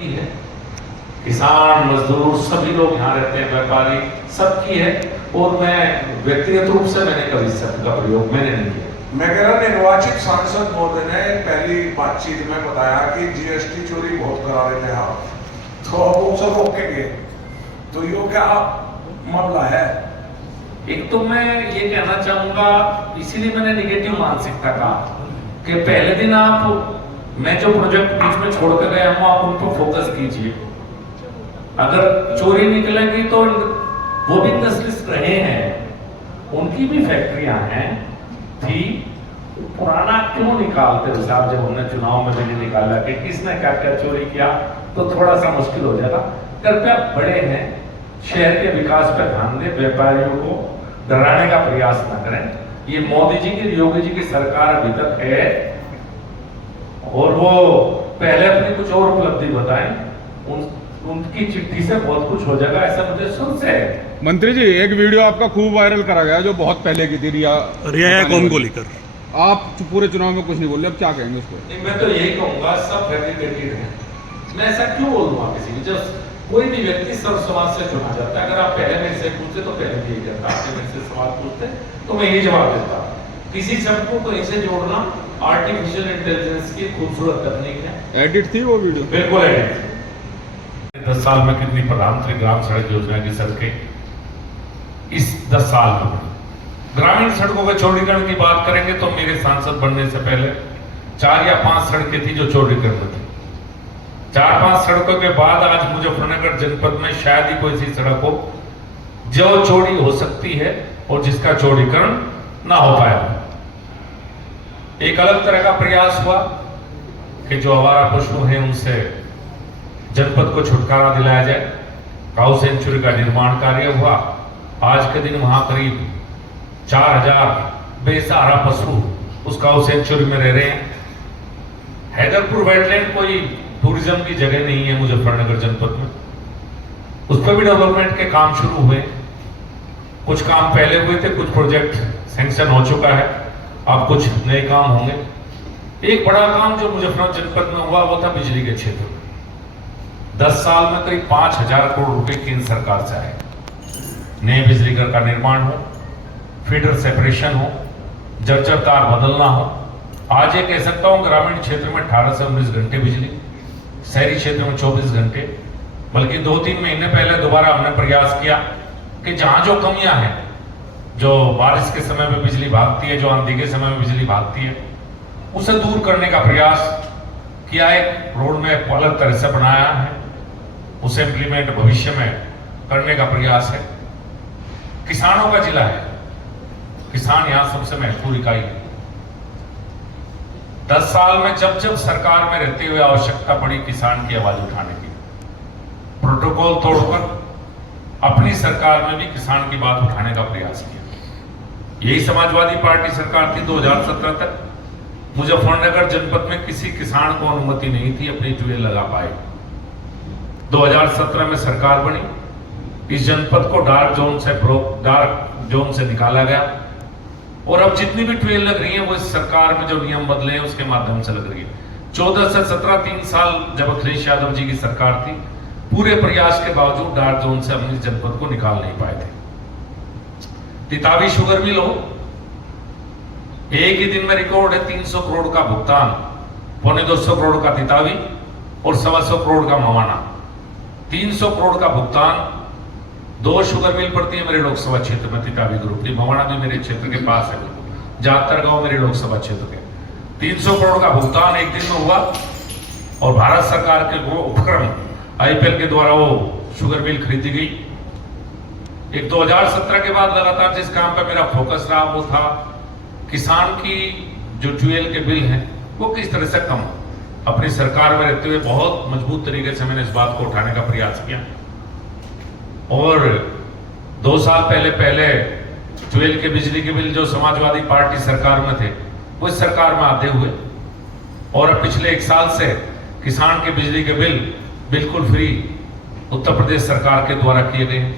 है। किसान मजदूर सभी लोग यहाँ रहते हैं, व्यापारी सबकी है। और मैं व्यक्तिगत रूप से मैंने कभी शब्द का प्रयोग मैंने नहीं किया। मैं कह रहा निर्वाचित सांसद महोदय ने पहली बातचीत में बताया कि जीएसटी चोरी बहुत करा रहे थे आप, तो अब वो सब रोकेंगे, तो यो क्या मामला है? एक तो मैं ये कहना चाहूंगा, इसीलिए मैंने निगेटिव मानसिकता कहा कि पहले दिन आप मैं जो प्रोजेक्ट बीच में छोड़ कर गया हूं आप उन पर फोकस कीजिए। अगर चोरी निकलेगी तो वो भी इंडस्ट्रीज रहे हैं, उनकी भी फैक्ट्रियां हैं थी, पुराना क्यों निकालते हो साहब? जब हमने चुनाव में भी निकाला कि किसने क्या क्या चोरी किया तो थोड़ा सा मुश्किल हो जाएगा। कृपया बड़े हैं, शहर के विकास पर ध्यान दें, व्यापारियों को डराने का प्रयास न करें। ये मोदी जी की योगी जी की सरकार अभी तक है और वो पहले अपनी कुछ और उपलब्धि बताएं, उनकी चिट्ठी से बहुत कुछ हो जाएगा, ऐसा मुझे सुन से है। मंत्री जी, एक वीडियो आपका खूब वायरल करा गया जो बहुत पहले की थी, रिया कौन को लेकर आप पूरे चुनाव में कुछ नहीं बोले, अब क्या कहेंगे उसको? नहीं, मैं तो यही कहूंगा सब फैब्रिकेटेड है। मैं ऐसा क्यों बोलूंगा किसी की? जब कोई भी व्यक्ति सर्व समाज से चुना जाता है, अगर आप पहले मेरे से पूछते तो पहले भी यही कहता, आपने मेरे से सवाल पूछते तो मैं यही जवाब देता। किसी शब्द को कहीं से जोड़ना आर्टिफिशियल इंटेलिजेंस की खूबसूरत तकनीक है। एडिट थी वो वीडियो? बिल्कुल एडिट। 10 साल में कितनी प्रधानमंत्री ग्राम सड़क योजना की सड़कें इस 10 साल में बनी। ग्रामीण सड़कों के चौड़ीकरण की बात करेंगे तो मेरे सांसद बनने से पहले 4 या 5 सड़कें थी जो चौड़ीकरण में थी। 4-5 सड़कों के बाद आज मुजफ्फरनगर जनपद में शायद ही कोई सी सड़क हो जो चौड़ी हो सकती है और जिसका चौड़ीकरण ना हो पाया। एक अलग तरह का प्रयास हुआ कि जो आवारा पशु हैं उनसे जनपद को छुटकारा दिलाया जाए। काऊ सेंचुरी का निर्माण कार्य हुआ। आज के दिन वहां करीब 4000 बेसहारा पशु उस काऊ सेंचुरी में रह रहे हैं। हैदरपुर वेटलैंड कोई टूरिज्म की जगह नहीं है मुजफ्फरनगर जनपद में, उस पर भी डेवलपमेंट के काम शुरू हुए। कुछ काम पहले हुए थे, कुछ प्रोजेक्ट सैंक्शन हो चुका है, अब कुछ नए काम होंगे। एक बड़ा काम जो मुजफ्फरनगर जनपद में हुआ वो था बिजली के क्षेत्र में। 10 साल में करीब 5000 करोड़ रुपए केंद्र सरकार से आए। नए बिजली घर का निर्माण हो, फीडर सेपरेशन हो, जर्जर तार बदलना हो। आज ये कह सकता हूं ग्रामीण क्षेत्र में 18 से 19 घंटे बिजली, शहरी क्षेत्र में 24 घंटे। बल्कि 2-3 महीने पहले दोबारा हमने प्रयास किया कि जहां जो कमियां हैं, जो बारिश के समय में बिजली भागती है, जो आंधी के समय में बिजली भागती है, उसे दूर करने का प्रयास किया। एक रोड मैप अलग तरह से बनाया है, उसे इंप्लीमेंट भविष्य में करने का प्रयास है। किसानों का जिला है, किसान यहां सबसे महत्वपूर्ण इकाई है। 10 साल में जब जब सरकार में रहते हुए आवश्यकता पड़ी किसान की आवाज उठाने की, प्रोटोकॉल तोड़कर अपनी सरकार में भी किसान की बात उठाने का प्रयास किया। यही समाजवादी पार्टी सरकार थी 2017 तक। मुजफ्फरनगर जनपद में किसी किसान को अनुमति नहीं थी अपनी ट्यूबवेल लगा पाए। 2017 में सरकार बनी, इस जनपद को डार्क जोन से निकाला गया और अब जितनी भी ट्यूबवेल लग रही है वो इस सरकार में जो नियम बदले हैं उसके माध्यम से लग रही है। 14 से 17 3 साल जब अखिलेश यादव जी की सरकार थी, पूरे प्रयास के बावजूद डार्क जोन से हम इस जनपद को निकाल नहीं पाए थे। तितावी शुगर मिल हो, एक ही दिन में रिकॉर्ड है 300 करोड़ का भुगतान, 250 करोड़ का तितावी और 125 करोड़ का मवाना। 300 करोड़ का भुगतान, 2 शुगर मिल पड़ती है मेरे लोकसभा क्षेत्र में, तितावी ग्रुप की। मवाना भी मेरे क्षेत्र के पास है, जातर गांव मेरे लोकसभा क्षेत्र के। 300 करोड़ का भुगतान एक दिन में हुआ और भारत सरकार के उपक्रम आईपीएल के द्वारा वो शुगर मिल खरीदी गई। एक 2017 के बाद लगातार जिस काम पर मेरा फोकस रहा वो था किसान की जो ट्यूबवेल के बिल हैं वो किस तरह से कम। अपनी सरकार में रहते हुए बहुत मजबूत तरीके से मैंने इस बात को उठाने का प्रयास किया और 2 साल पहले ट्यूबवेल के बिजली के बिल जो समाजवादी पार्टी सरकार में थे वो इस सरकार में आते हुए और अब पिछले 1 साल से किसान के बिजली के बिल बिल्कुल फ्री उत्तर प्रदेश सरकार के द्वारा किए गए।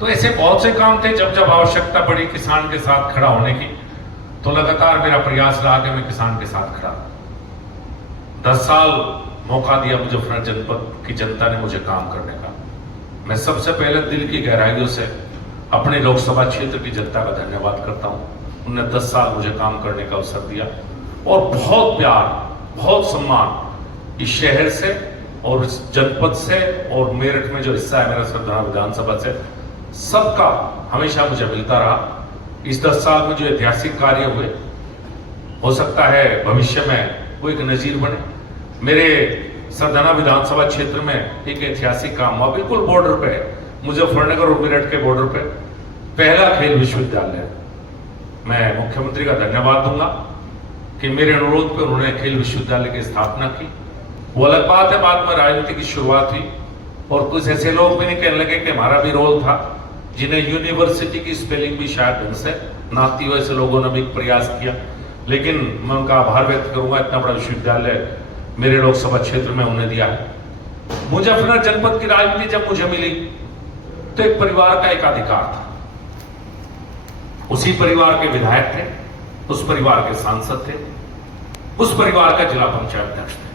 तो ऐसे बहुत से काम थे जब जब आवश्यकता पड़ी किसान के साथ खड़ा होने की, तो लगातार मेरा प्रयास रहा कि मैं किसान के साथ खड़ा। 10 साल मौका दिया मुजफ्फरनगर जनपद की जनता ने मुझे काम करने का, मैं सबसे पहले दिल की गहराइयों से अपने लोकसभा क्षेत्र की जनता का धन्यवाद करता हूं। उन्होंने 10 साल मुझे काम करने का अवसर दिया और बहुत प्यार, बहुत सम्मान इस शहर से और इस जनपद से और मेरठ में जो हिस्सा है मेरा सरदाना विधानसभा से, सबका हमेशा मुझे मिलता रहा। इस 10 साल में जो ऐतिहासिक कार्य हुए, हो सकता है भविष्य में वो एक नजीर बने। मेरे सरदाना विधानसभा क्षेत्र में एक ऐतिहासिक काम हुआ, बिल्कुल बॉर्डर पे, मुजफ्फरनगर और मेरठ के बॉर्डर पे पहला खेल विश्वविद्यालय। मैं मुख्यमंत्री का धन्यवाद दूंगा कि मेरे अनुरोध पर उन्होंने खेल विश्वविद्यालय की स्थापना की। वो अलग बात है, बाद में राजनीति की शुरुआत हुई और कुछ ऐसे लोग भी नहीं कहने लगे कि हमारा भी रोल था, जिन्हें यूनिवर्सिटी की स्पेलिंग भी शायद ढंग से ना आती हो, ऐसे लोगों ने भी प्रयास किया। लेकिन मैं उनका आभार व्यक्त करूंगा, इतना बड़ा विश्वविद्यालय मेरे लोकसभा क्षेत्र में उन्हें दिया है। मुजफ्फरनगर जनपद की राजनीति जब मुझे मिली तो एक परिवार का एक अधिकार था, उसी परिवार के विधायक थे, उस परिवार के सांसद थे, उस परिवार का जिला पंचायत अध्यक्ष थे।